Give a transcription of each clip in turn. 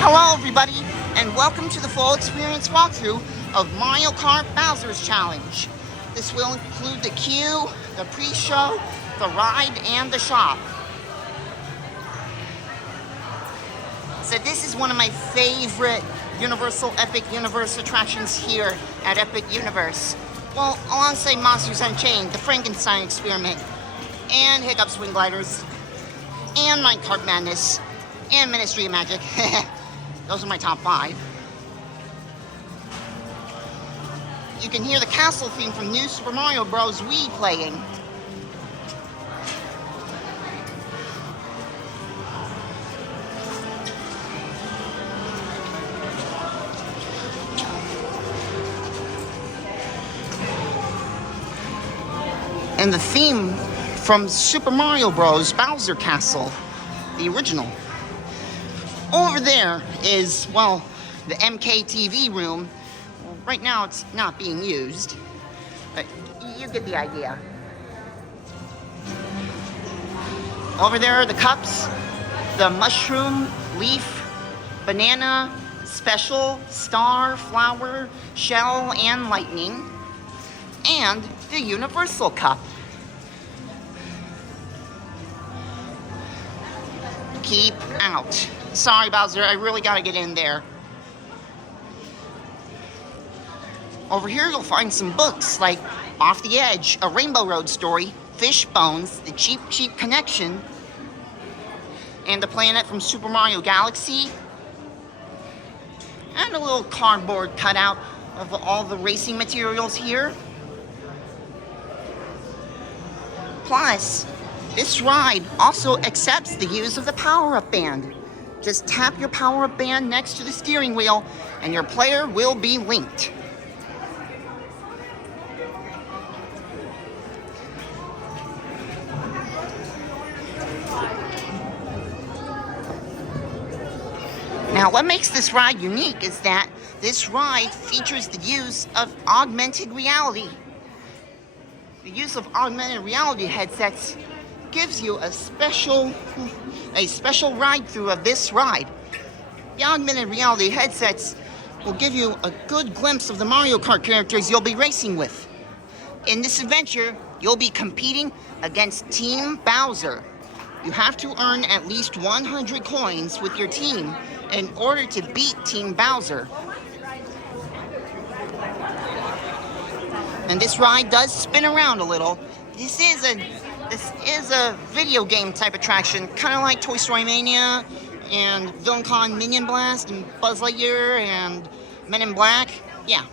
Hello everybody, and welcome to the full experience walkthrough of Mario Kart Bowser's Challenge. This will include the queue, the pre-show, the ride, and the shop. So this is one of my favorite Universal Epic Universe attractions here at Epic Universe. Well, alongside Monsters Unchained, the Frankenstein Experiment, and Hiccup Swing Gliders, and My Kart Madness, and Ministry of Magic. Those are my top 5. You can hear the castle theme from New Super Mario Bros. Wii playing. And the theme from Super Mario Bros. Bowser Castle, the original. Over there is, well, the MKTV room. Well, right now it's not being used, but you get the idea. Over there are the cups, the mushroom, leaf, banana, special, star, flower, shell, and lightning, and the universal cup. Keep out. Sorry, Bowser, I really gotta get in there. Over here you'll find some books like Off the Edge, A Rainbow Road Story, Fish Bones, The Cheap Cheap Connection, and The Planet from Super Mario Galaxy, and a little cardboard cutout of all the racing materials here. Plus, this ride also accepts the use of the power-up band. Just tap your power-up band next to the steering wheel and your player will be linked. Now, what makes this ride unique is that this ride features the use of augmented reality. The use of augmented reality headsets gives you a special ride-through of this ride. The augmented reality headsets will give you a good glimpse of the Mario Kart characters you'll be racing with. In this adventure, you'll be competing against Team Bowser. You have to earn at least 100 coins with your team in order to beat Team Bowser. And this ride does spin around a little. This is a video game type attraction, kind of like Toy Story Mania and Villain Con Minion Blast and Buzz Lightyear and Men in Black. Yeah.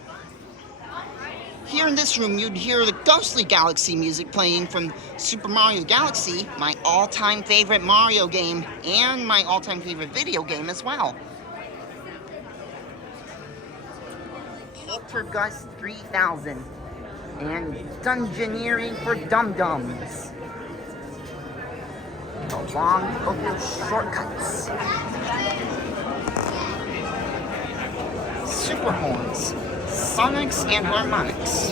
Here in this room, you'd hear the Ghostly Galaxy music playing from Super Mario Galaxy, my all-time favorite Mario game and my all-time favorite video game as well. Poltergust 3000 and Dungeoneering for Dum-Dums. The long book of shortcuts. Super horns, sonics, and harmonics.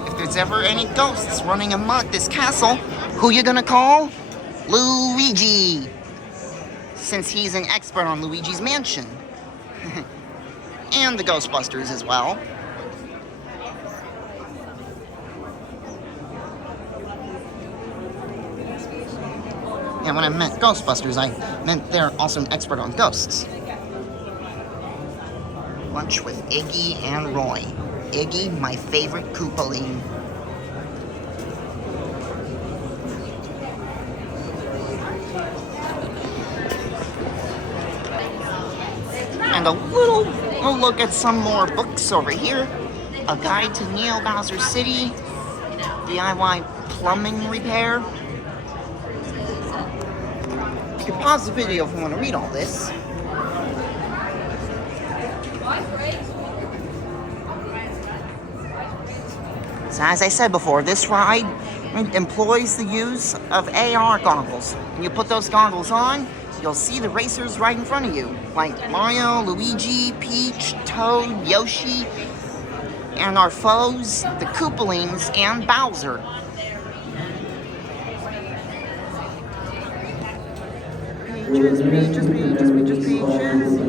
If there's ever any ghosts running amok this castle, who you gonna call? Luigi! Since he's an expert on Luigi's Mansion. And the Ghostbusters as well. And when I meant Ghostbusters, I meant they're also an expert on ghosts. Lunch with Iggy and Roy. Iggy, my favorite Koopaline. And a little look at some more books over here. A Guide to Neo Bowser City, DIY plumbing repair. You can pause the video if you want to read all this. So as I said before, this ride employs the use of AR goggles. When you put those goggles on, you'll see the racers right in front of you, like Mario, Luigi, Peach, Toad, Yoshi, and our foes, the Koopalings, and Bowser. Peaches, peaches, peaches, peaches, peaches.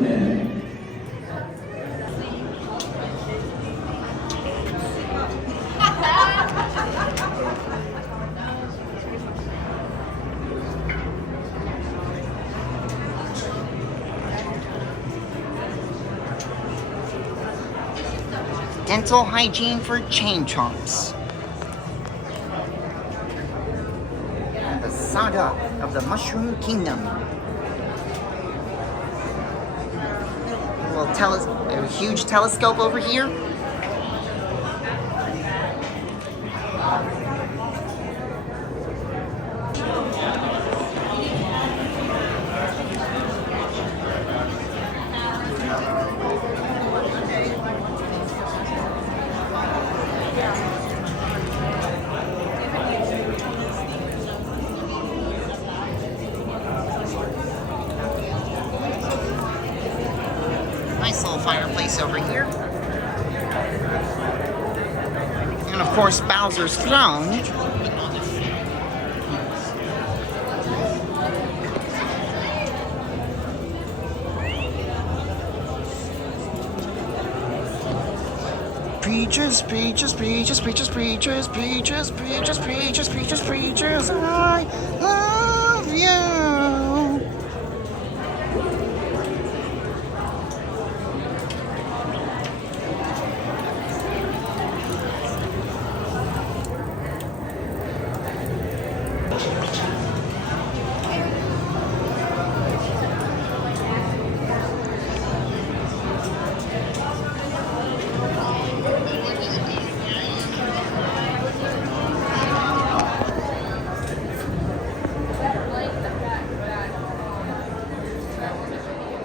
Dental hygiene for chain chomps. And the saga of the Mushroom Kingdom. A huge telescope over here. Nice little fireplace over here. And of course, Bowser's throne. Peaches, peaches, peaches, peaches, peaches, peaches, peaches, peaches, peaches, peaches, I love you.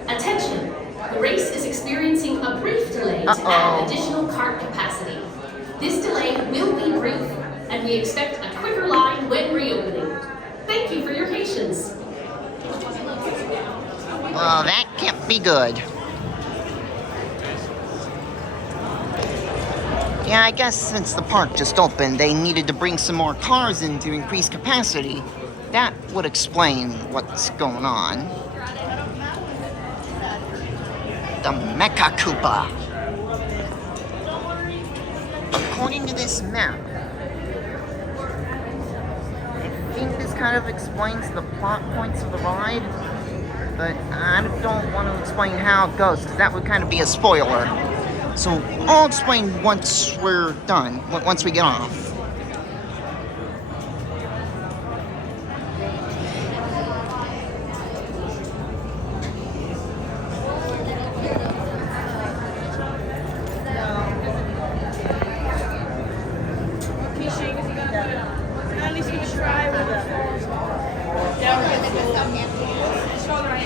Attention! The race is experiencing a brief delay to add additional cart capacity. This delay will be brief, and we expect a quicker line when reopening. Thank you for your patience. Well, that can't be good. Yeah, I guess since the park just opened, they needed to bring some more cars in to increase capacity. That would explain what's going on. The Mecha Koopa. According to this map, I think this kind of explains the plot points of the ride, but I don't want to explain how it goes, because that would kind of be a spoiler. So I'll explain once we're done, once we get off.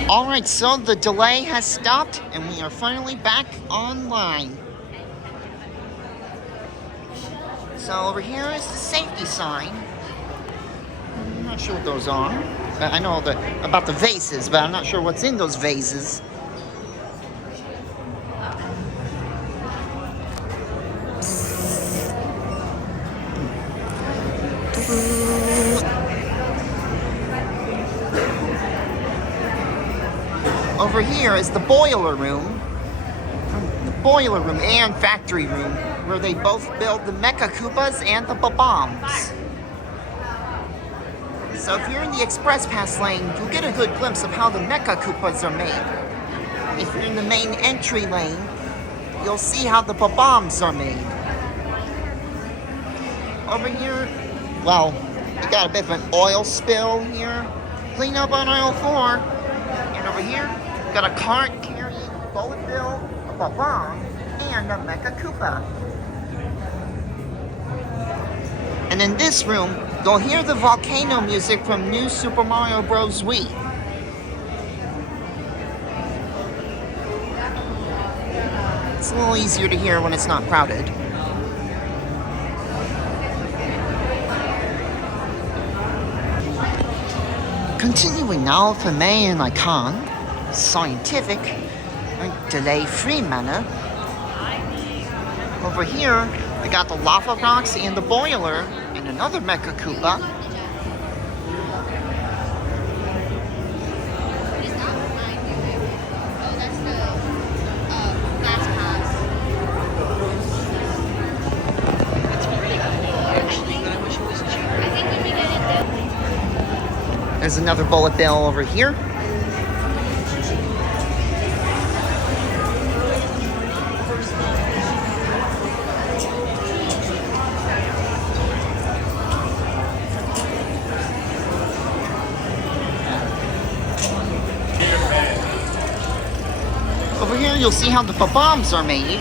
Alright, so the delay has stopped and we are finally back online. So over here is the safety sign. I'm not sure what those are. I know about the vases, but I'm not sure what's in those vases. Over here is the boiler room. The boiler room and factory room, where they both build the Mecha Koopas and the Bob-ombs. So if you're in the Express Pass lane, you'll get a good glimpse of how the Mecha Koopas are made. If you're in the main entry lane, you'll see how the Bob-ombs are made. Over here, well, you got a bit of an oil spill here. Clean up on aisle 4. And over here, got a cart carrying a bullet bill, a Bob-omb, and a Mecha Koopa. And in this room, You'll hear the volcano music from New Super Mario Bros. Wii. It's a little easier to hear when it's not crowded. Continuing now for main icon, scientific, delay-free manner. Over here, we got the lava rocks and the boiler, and another Mecha Koopa. There's another bullet bill over here. Over here, you'll see how the bombs are made.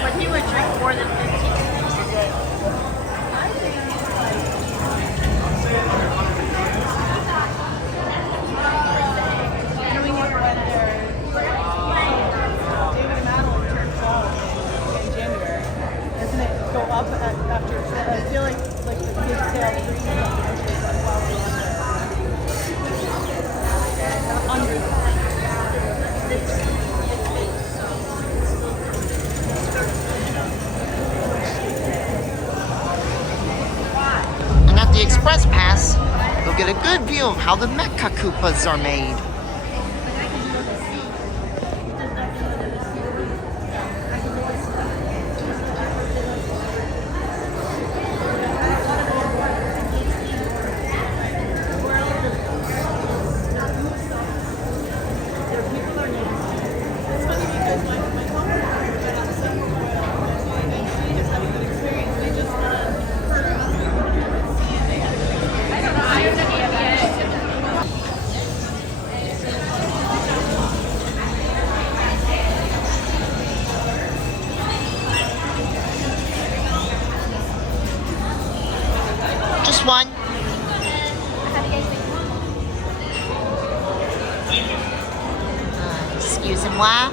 But he would drink more than 15 drinks a day. I feel like the big sales And at the Express Pass, you'll get a good view of how the Mecha Koopas are made. Just one. Excusez-moi.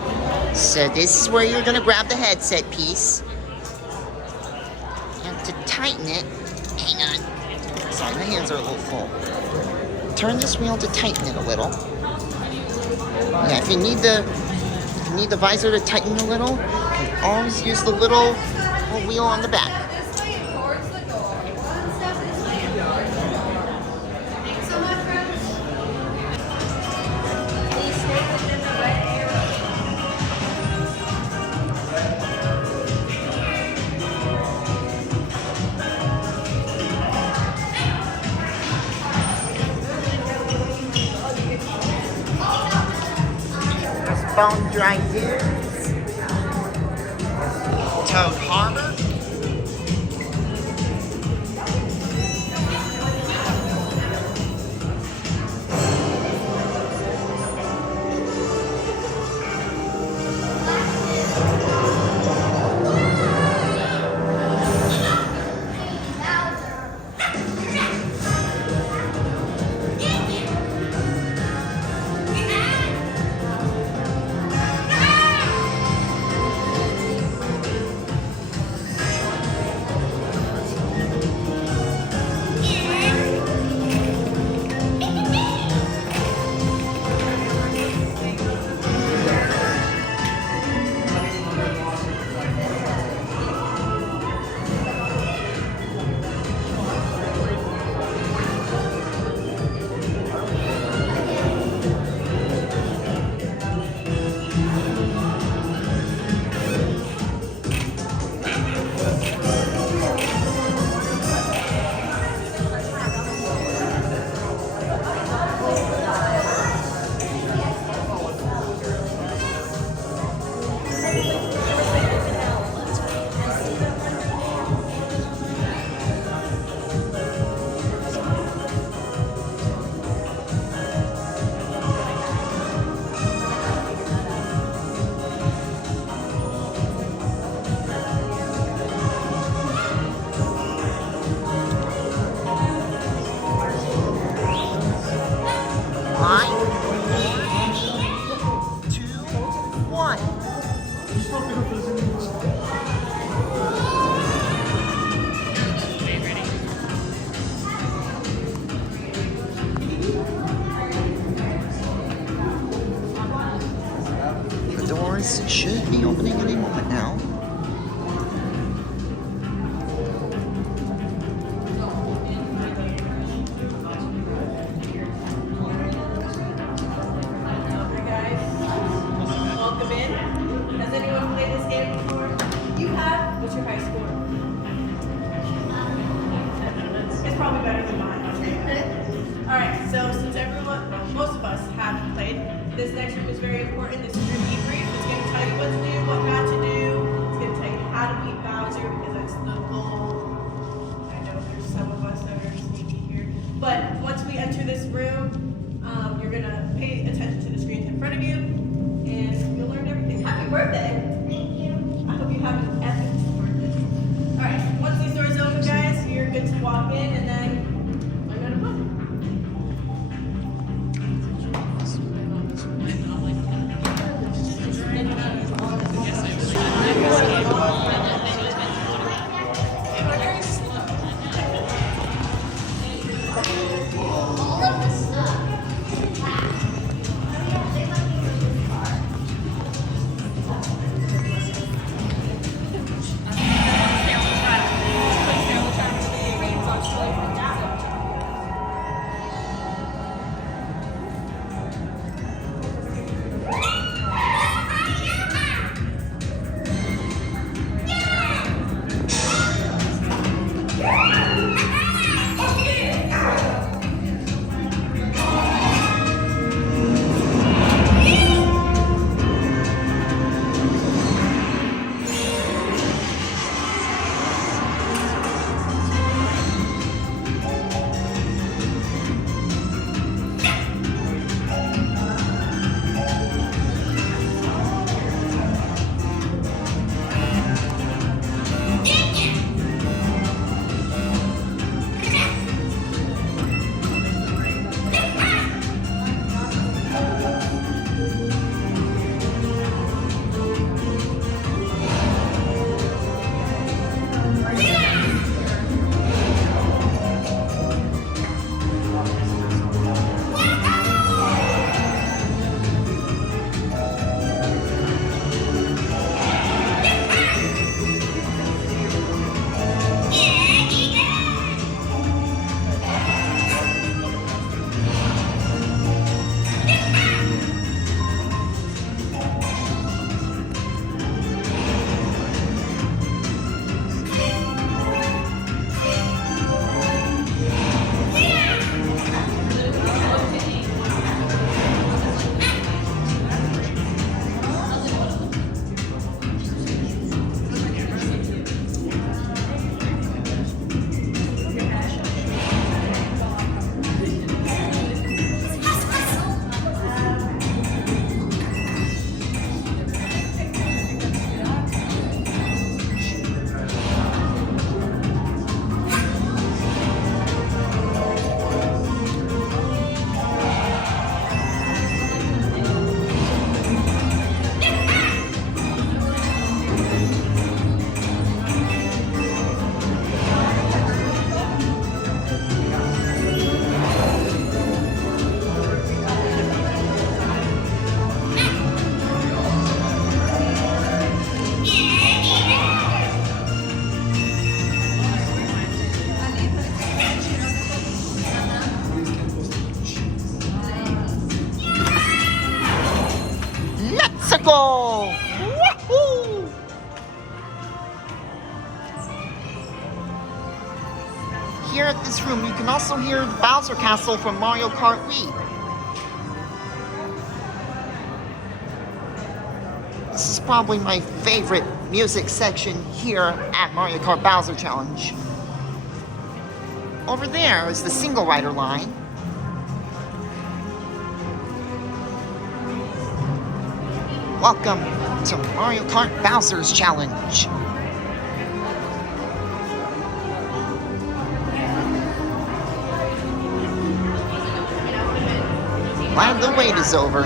So this is where you're gonna grab the headset piece. And to tighten it, hang on. Sorry, my hands are a little full. Turn this wheel to tighten it a little. Yeah, if you need the visor to tighten a little, you can always use the little wheel on the back. Bone dry Deers, Toad Harbor, The doors should be opening any moment now. Welcome in. Has anyone played this game before? You have? What's your high score? It's probably better than mine. Alright, so since everyone, well, most of us have played, this next room is very important. This is your debrief. It's going to tell you what to do, what not to do. It's going to tell you how to beat Bowser because that's the goal. I know there's some of us that are sneaky here. But once we enter this room, you're going to pay attention to the screens in front of you. And you'll learn everything. Happy birthday! Thank you. I hope you have an epic birthday. Alright, once these doors open, guys, you're good to walk in and then learn how to play. Go! Wahoo! Here at this room, you can also hear the Bowser Castle from Mario Kart Wii. This is probably my favorite music section here at Mario Kart Bowser Challenge. Over there is the single rider line. Welcome to Mario Kart Bowser's Challenge. Glad the wait is over.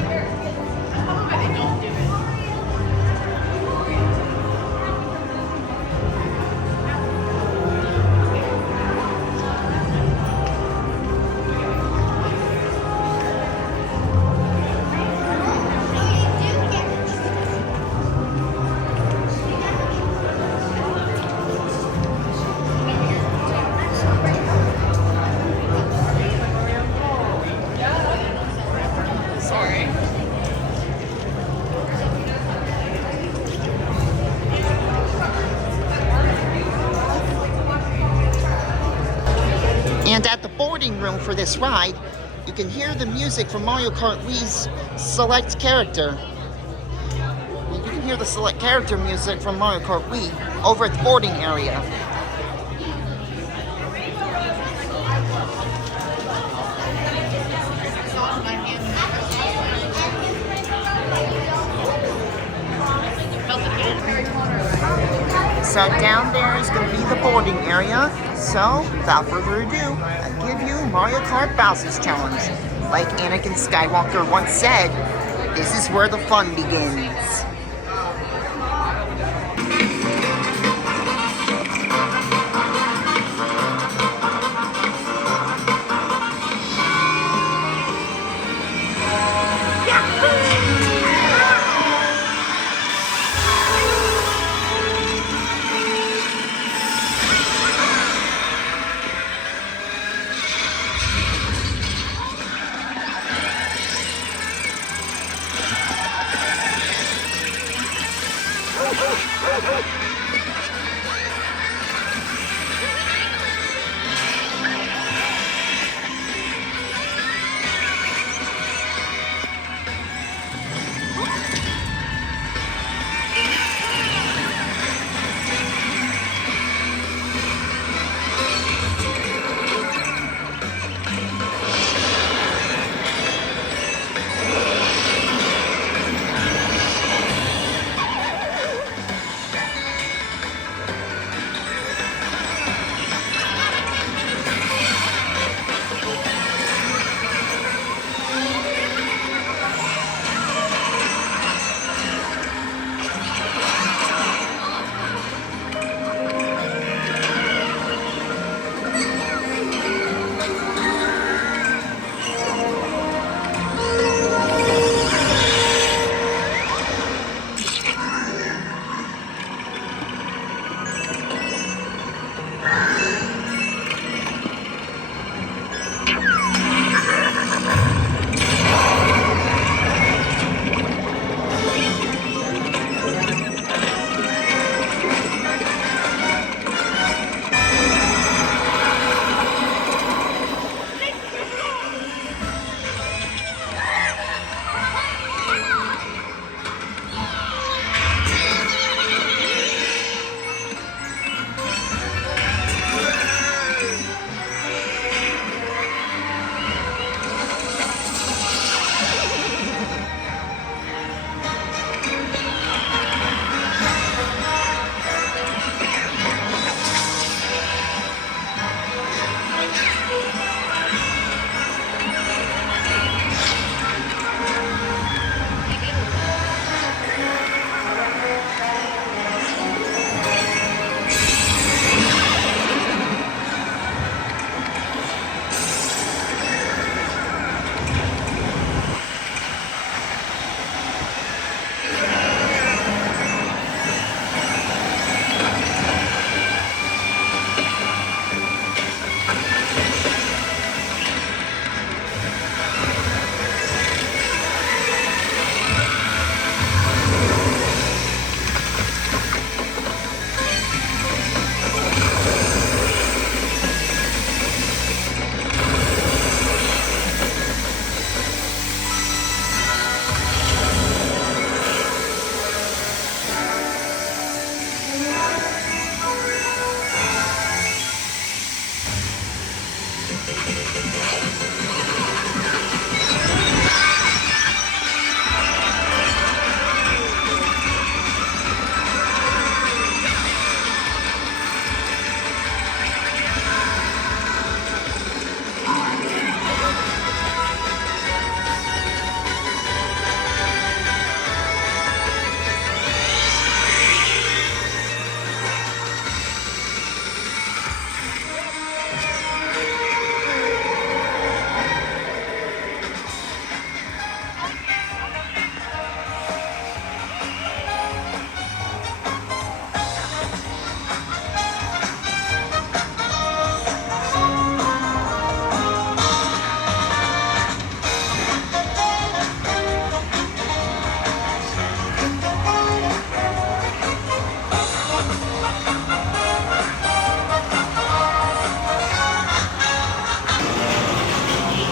boarding room for this ride, you can hear the music from Mario Kart Wii's Select Character. You can hear the Select Character music from Mario Kart Wii over at the boarding area. So down there is going to be the boarding area. So without further ado, I give you Mario Kart Bowser's Challenge. Like Anakin Skywalker once said, this is where the fun begins.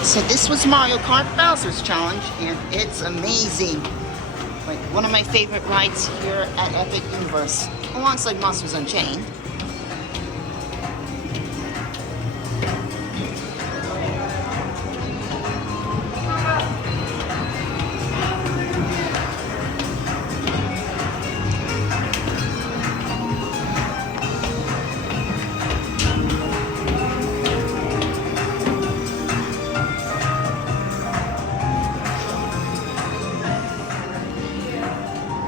So this was Mario Kart Bowser's Challenge, and it's amazing. Like one of my favorite rides here at Epic Universe, alongside Monsters Unchained.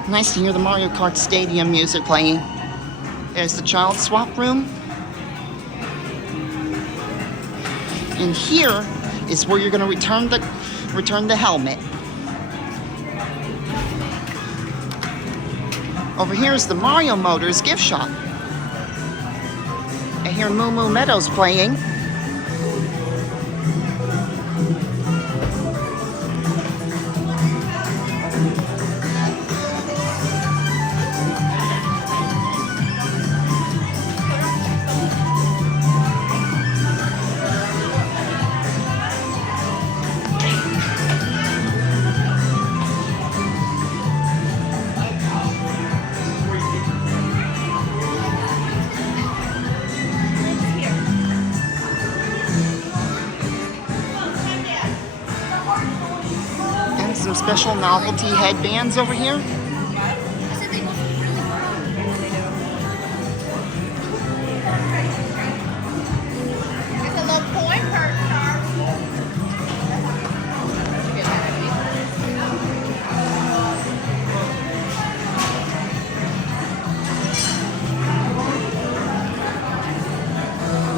Nice to hear the Mario Kart Stadium music playing. There's the child swap room. And here is where you're going to return the helmet. Over here is the Mario Motors gift shop. I hear Moo Moo Meadows playing. Some special novelty headbands over here. It's a little coin purse,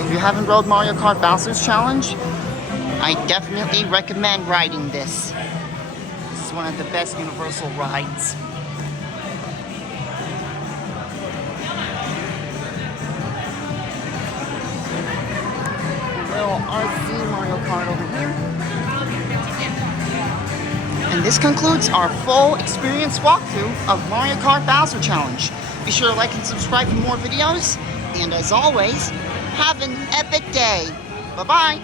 If you haven't rode Mario Kart Bowser's Challenge, I definitely recommend riding this. This is one of the best Universal rides. A little RC Mario Kart over here. And this concludes our full experience walkthrough of Mario Kart Bowser Challenge. Be sure to like and subscribe for more videos. And as always, have an epic day. Bye-bye.